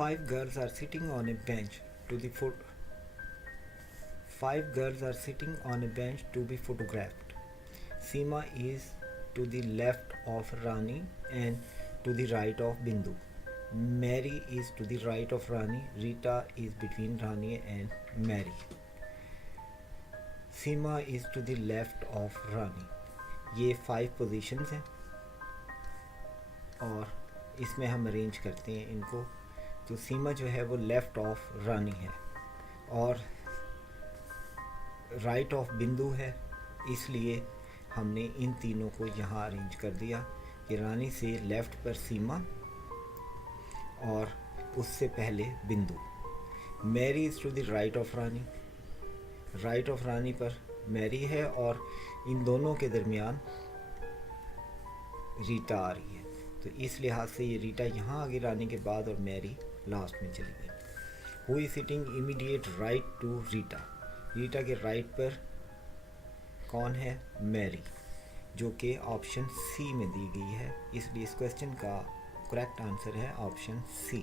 Five girls are sitting on a bench to the foot. Five girls are sitting on a bench to be photographed. Seema is to the left of Rani and to the right of Bindu. Mary is to the right of Rani. Rita is between Rani and Mary. Seema is to the left of Rani. ये 5 positions हैं और इसमें हम arrange करते हैं इनको। तो सीमा जो है वो लेफ़्ट ऑफ रानी है और राइट ऑफ बिंदु है, इसलिए हमने इन तीनों को यहाँ अरेंज कर दिया कि रानी से लेफ़्ट पर सीमा और उससे पहले बिंदु। Mary is to the right of Rani, right of Rani पर मैरी है और इन दोनों के दरमियान रीटा आ रही है, तो इस लिहाज से ये रीटा यहाँ आ गई रानी के बाद और मैरी लास्ट में चली गई। Who is sitting immediate right to Rita, Rita के राइट पर कौन है? मैरी, जो कि ऑप्शन सी में दी गई है, इसलिए इस क्वेश्चन का करेक्ट आंसर है ऑप्शन सी।